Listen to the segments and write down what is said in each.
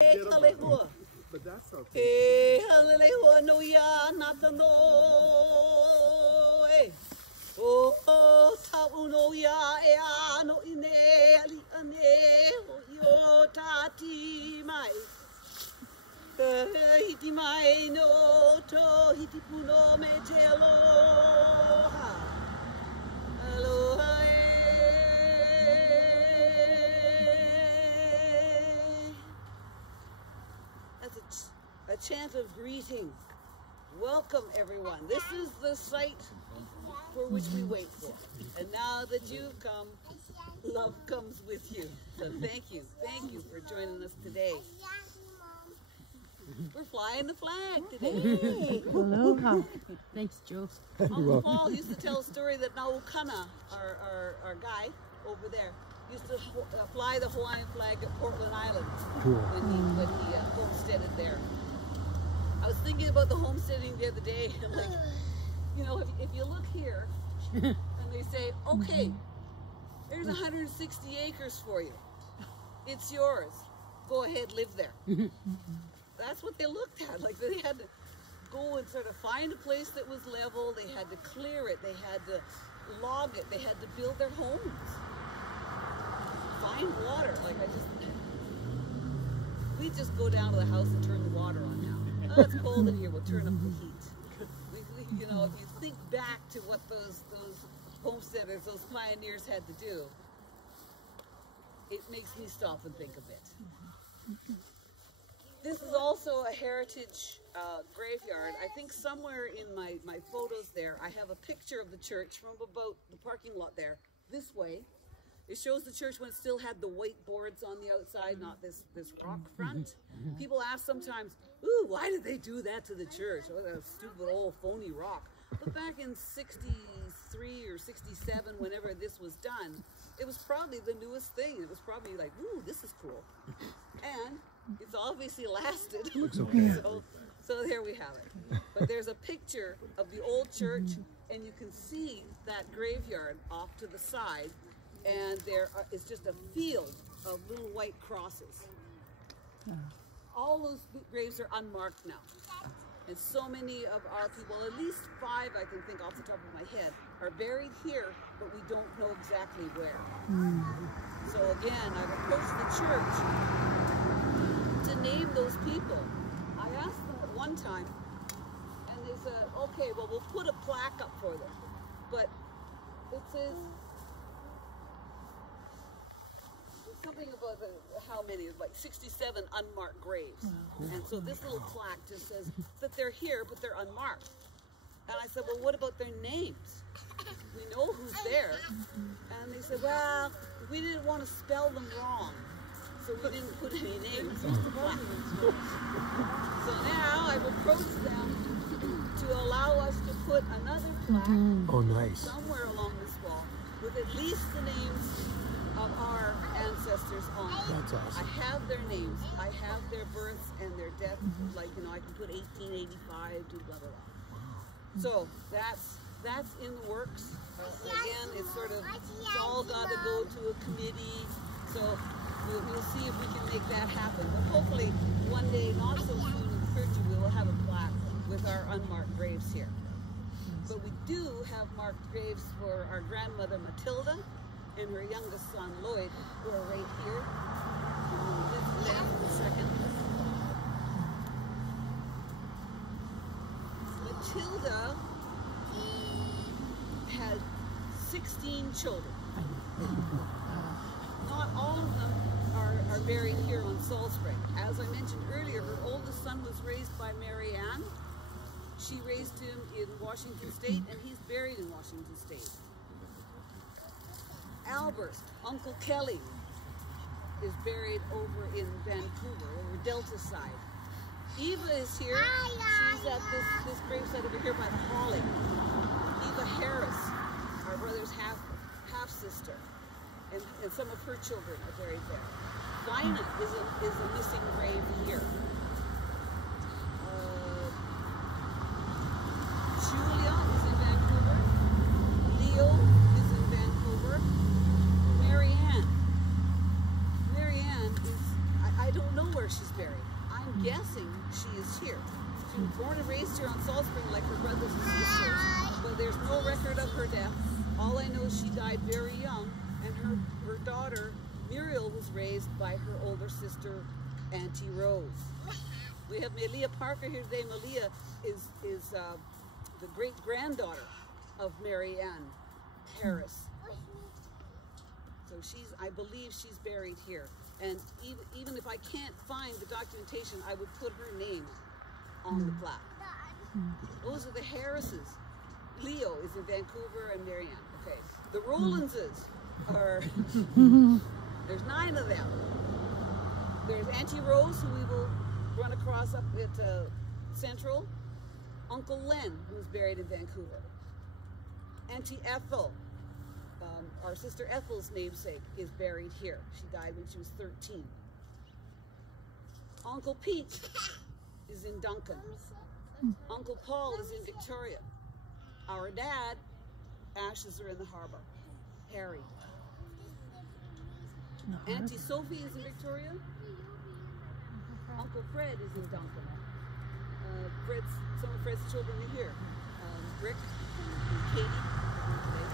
But that's okay. Oh, Tauno ya e ano ine ali ane yo tati mai. Hiti mai no to hiti puno me te aloha. Aloha That's a chant of greeting. Welcome everyone. This is the site for which we wait for. And now that you've come, love comes with you. So thank you for joining us today. We're flying the flag today. Aloha. Thanks, Joe. Uncle Paul used to tell a story that Naukana, our guy over there, used to fly the Hawaiian flag at Portland Island when he homesteaded there. I was thinking about the homesteading the other day, and like, you know, if you look here and they say, okay, there's 160 acres for you. It's yours. Go ahead, live there. That's what they looked at. Like they had to go and sort of find a place that was level. They had to clear it. They had to log it. They had to build their homes. Find water. Like we just go down to the house and turn the water on now. Oh, it's cold in here. We'll turn up the heat. You know, if you think back to what those homesteaders, those pioneers had to do, it makes me stop and think a bit. This is also a heritage graveyard. I think somewhere in my photos there, I have a picture of the church from about the parking lot there, this way. It shows the church when it still had the white boards on the outside, not this rock front. People ask sometimes, ooh, why did they do that to the church? Oh, that stupid old phony rock. But back in 63 or 67, whenever this was done, it was probably the newest thing. It was probably like, ooh, this is cool. And it's obviously lasted. Looks okay. So there we have it. But there's a picture of the old church, and you can see that graveyard off to the side. And there is just a field of little white crosses. All those graves are unmarked now. And so many of our people, at least 5 I can think off the top of my head, are buried here, but we don't know exactly where. So again, I've approached the church to name those people. I asked them at one time, and they said, okay, well, we'll put a plaque up for them. But it says, something about how many, like 67 unmarked graves. And so this little plaque just says that they're here, but they're unmarked. And I said, well, what about their names? We know who's there. And they said, well, we didn't want to spell them wrong, so we didn't put any names on the plaque. So now I've approached them to allow us to put another plaque somewhere along this wall with at least the names of our ancestors on it. That's awesome. I have their names. I have their births and their deaths. Like, you know, I can put 1885 to blah, blah, blah. So that's in the works. Again, it's sort of, it's all got to go to a committee. So we'll see if we can make that happen. But hopefully one day, not so soon in the future, we will have a plaque with our unmarked graves here. But we do have marked graves for our grandmother Matilda and her youngest son Lloyd, who are right here. Let's stand for a second. Matilda had 16 children. Not all of them are buried here on Salt Spring. As I mentioned earlier, her oldest son was raised by Mary Ann. She raised him in Washington State, and he's buried in Washington State. Albert, Uncle Kelly, is buried over in Vancouver, over Delta side. Eva is here. She's at this gravesite over here by the Holly. Eva Harris, our brother's half-sister, and some of her children are buried there. Dinah is a missing grave here. Julia is in Vancouver. Leo is in Vancouver. Mary Ann is, I don't know where she's buried. I'm guessing she is here. She was born and raised here on Salt Spring like her brothers and sisters, but there's no record of her death. All I know is she died very young, and her daughter, Muriel, was raised by her older sister, Auntie Rose. We have Melia Parker here today. Melia is the great-granddaughter of Mary Ann Harris. So I believe she's buried here. And even if I can't find the documentation, I would put her name on the plaque. Those are the Harrises. Leo is in Vancouver and Mary Ann. Okay. The Rolandses are, there's 9 of them. There's Auntie Rose, who we will run across up at Central. Uncle Len, who's buried in Vancouver. Auntie Ethel, our sister Ethel's namesake, is buried here. She died when she was 13. Uncle Pete is in Duncan. Uncle Paul is in Victoria. Our dad, ashes are in the harbor. Harry. Auntie Sophie is in Victoria. Uncle Fred is in Duncan. Some of Fred's children are here. Rick and Katie are here today.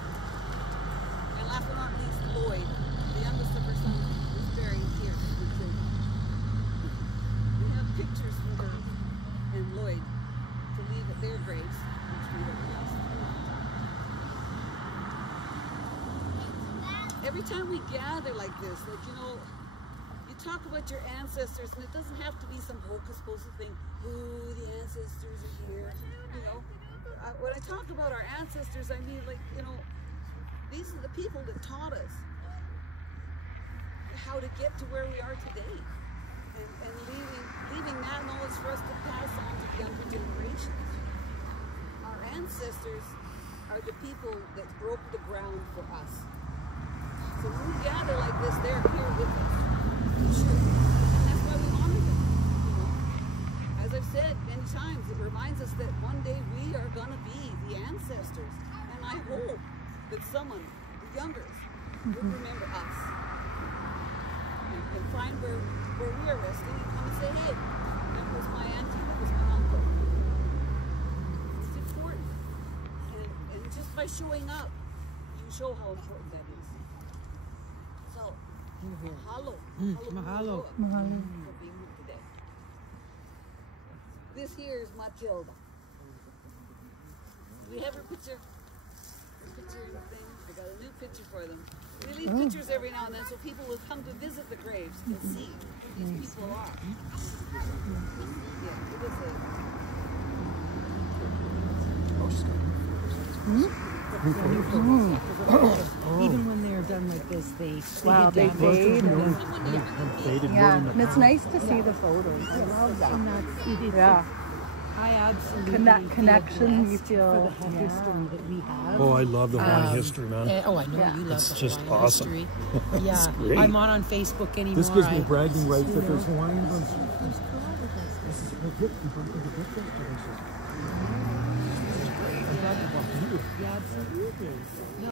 And last but not least, Lloyd, the youngest of her sons, is buried here. We have pictures from her and Lloyd to leave at their graves, which we have lost. Every time we gather like this, like, you know, you talk about your ancestors, and it doesn't have to be some hocus-pocus thing. Ooh, the ancestors are here. You know, when I talk about our ancestors, I mean, like, you know, these are the people that taught us how to get to where we are today, and leaving that knowledge for us to pass on to younger generations. Our ancestors are the people that broke the ground for us. So when we gather like this, they're here with us. And that's why we honor them. You know? As I've said many times, it reminds us that one day we are going to be the ancestors. And I hope that someone, the youngers, will remember us. And find where we are resting and come and say, hey, that was my auntie, that was my uncle. It's important. And just by showing up, you show how important that is. So, mahalo. Mahalo. For being here today. This here is Matilda. We have her picture. Picture and thing. I got a new picture for them. We leave pictures every now and then so people will come to visit the graves and see who these people are. Yeah, it was Even when they're done like this, they fade. Yeah, and it's nice to see the photos. I love that. Yeah. I absolutely connection you feel for the history that we have. Oh, I love the Hawaiian history, man. I know you love It's the just Hawaiian awesome. history. It's Yeah, great. I'm not on Facebook anymore. This gives me bragging rights that there's Hawaiians on. Yeah, absolutely.